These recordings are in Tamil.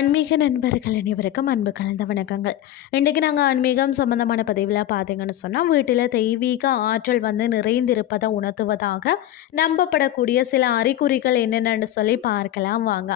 ஆன்மீக நண்பர்கள் அனைவருக்கும் அன்பு கலந்த வணக்கங்கள். இன்றைக்கி நாங்கள் ஆன்மீகம் சம்மந்தமான பதிவில் பார்த்தீங்கன்னு சொன்னால் வீட்டில் தெய்வீக ஆற்றல் வந்து நிறைந்திருப்பதை உணர்த்துவதாக நம்பப்படக்கூடிய சில அறிகுறிகள் என்னென்னு சொல்லி பார்க்கலாம் வாங்க.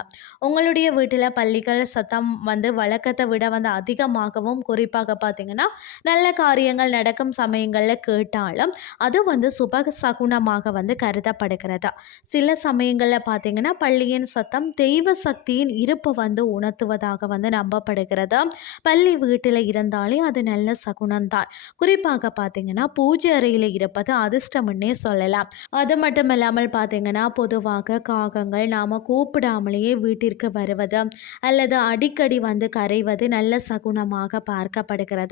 உங்களுடைய வீட்டில் பள்ளிகள் சத்தம் வந்து வழக்கத்தை விட வந்து அதிகமாகவும் குறிப்பாக பார்த்தீங்கன்னா நல்ல காரியங்கள் நடக்கும் சமயங்களில் கேட்டாலும் அது வந்து சுப சகுனமாக வந்து கருதப்படுகிறதா. சில சமயங்களில் பார்த்தீங்கன்னா பள்ளியின் சத்தம் தெய்வ சக்தியின் இருப்பு வந்து நடத்துவதாக வந்து நம்பப்படுகிறது. பள்ளி வீட்டில் இருந்தாலே அது நல்ல சகுனம்தான். குறிப்பாக பார்த்தீங்கன்னா பூஜை அறையில் இருப்பது அதிர்ஷ்டம்னே சொல்லலாம். அது மட்டும் இல்லாமல் பார்த்தீங்கன்னா பொதுவாக காகங்கள் நாம் கூப்பிடாமலேயே வீட்டிற்கு வருவது அல்லது அடிக்கடி வந்து கரைவது நல்ல சகுனமாக பார்க்கப்படுகிறது?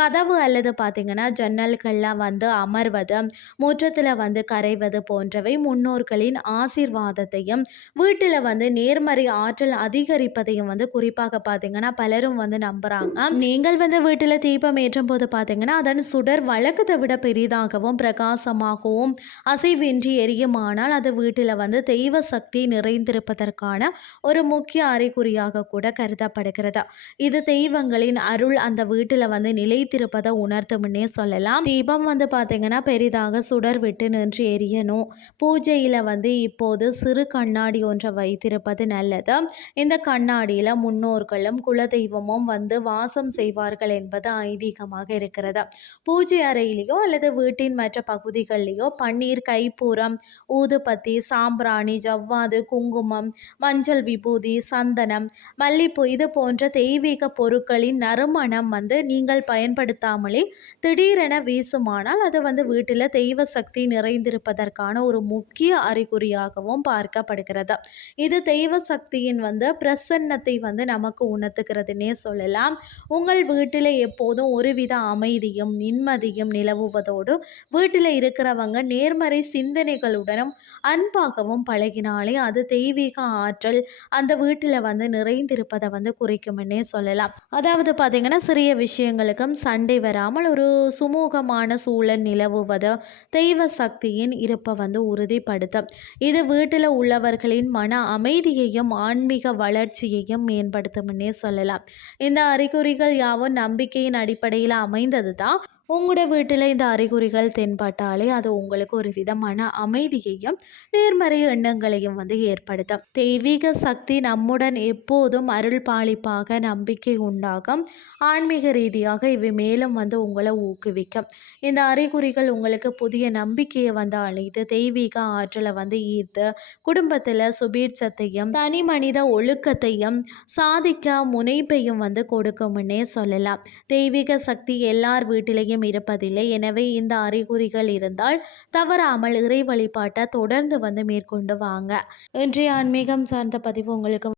கதவு அல்லது பார்த்தீங்கன்னா ஜன்னல்கள்லாம் வந்து அமர்வது முற்றத்தில் வந்து கரைவது போன்றவை முன்னோர்களின் ஆசீர்வாதத்தையும் வீட்டில் வந்து நேர்மறை ஆற்றல் அதிகரிப்பதையும் வந்து குறிப்பாக பார்த்தீங்கன்னா பலரும் வந்து நம்புகிறாங்க நீங்கள் வந்து வீட்டில் தீபம் ஏற்றும் போது பார்த்தீங்கன்னா அதன் சுடர் வழக்கத்தை விட பெரிதாகவும் பிரகாசமாகவும் அசைவின்றி எரியுமானால் அது வீட்டில் வந்து தெய்வ சக்தி நிறைந்திருப்பதற்கான ஒரு முக்கிய அறிகுறியாக கூட கருதப்படுகிறது. இது தெய்வங்களின் அருள் அந்த வீட்டில் வந்து நிலைத்திருப்பதை உணர்த்தும்னே சொல்லலாம். தீபம் வந்து பார்த்தீங்கன்னா பெரிதாக சுடர் விட்டு நின்று எரியணும். பூஜையில் வந்து இப்போது சிறு கண்ணாடி ஒன்றை வைத்திருப்பது நல்லது. இந்த கண்ணாடி அடியில் முன்னோர்களும் குலதெய்வமும் வந்து வாசம் செய்வார்கள் என்பது ஐதீகமாக இருக்கிறது. பூஜை அறையிலேயோ அல்லது வீட்டின் மற்ற பகுதிகளிலேயோ பன்னீர் கைப்பூரம் ஊதுபத்தி சாம்பிராணி ஜவ்வாது குங்குமம் மஞ்சள் விபூதி சந்தனம் மல்லிப்பூ இது போன்ற தெய்வீக பொருட்களின் நறுமணம் வந்து நீங்கள் பயன்படுத்தாமலே திடீரென வீசுமானால் அது வந்து வீட்டில் தெய்வ சக்தி நிறைந்திருப்பதற்கான ஒரு முக்கிய அறிகுறியாகவும் பார்க்கப்படுகிறது. இது தெய்வ சக்தியின் வந்து பிரசன்னத்தை ஞானத்தை வந்து நமக்கு உணர்த்துகிறதுனே சொல்லலாம். உங்கள் வீட்டில் எப்போதும் ஒருவித அமைதியும் நிம்மதியும் நிலவுவதோடு வீட்டில் இருக்கிறவங்க நேர்மறை சிந்தனைகளுடனும் அன்பாகவும் பழகினாலே அது தெய்வீக ஆற்றல் அந்த வீட்டில் வந்து நிறைந்திருப்பதை வந்து குறிக்கும்னே சொல்லலாம். அதாவது பார்த்திங்கன்னா சிறிய விஷயங்களுக்கும் சண்டை வராமல் ஒரு சுமூகமான சூழல் நிலவுவது தெய்வ சக்தியின் இருப்பை வந்து உறுதிப்படுத்தும். இது வீட்டில் உள்ளவர்களின் மன அமைதியையும் ஆன்மீக வளர்ச்சியையும் நம்பிக்கையும் மேம்படுத்தும்னே சொல்லலாம். இந்த அறிகுறிகள் யாவும் நம்பிக்கையின் அடிப்படையில் அமைந்தது தான் உங்களோட வீட்டில் இந்த அறிகுறிகள் தென்பட்டாலே அது உங்களுக்கு ஒரு விதமான அமைதியையும் நேர்மறை எண்ணங்களையும் வந்து ஏற்படுத்தும். தெய்வீக சக்தி நம்முடன் எப்போதும் அருள் பாலிப்பாக நம்பிக்கை உண்டாகும். ஆன்மீக ரீதியாக இவை மேலும் வந்து உங்களை ஊக்குவிக்கும். இந்த அறிகுறிகள் உங்களுக்கு புதிய நம்பிக்கையை வந்து அழைத்து தெய்வீக ஆற்றலை வந்து ஈர்த்து குடும்பத்தில் சுபீட்சத்தையும் தனி மனித ஒழுக்கத்தையும் சாதிக்க முனைப்பையும் வந்து கொடுக்கும்னே சொல்லலாம். தெய்வீக சக்தி எல்லார் வீட்டிலையும் அவசியம் இருப்பதில்லை. எனவே இந்த அறிகுறிகள் இருந்தால் தவறாமல் இறை வழிபாட்டை தொடர்ந்து வந்து மேற்கொண்டு வாங்க. இன்றைய ஆன்மீகம் சார்ந்த பதிவு உங்களுக்கு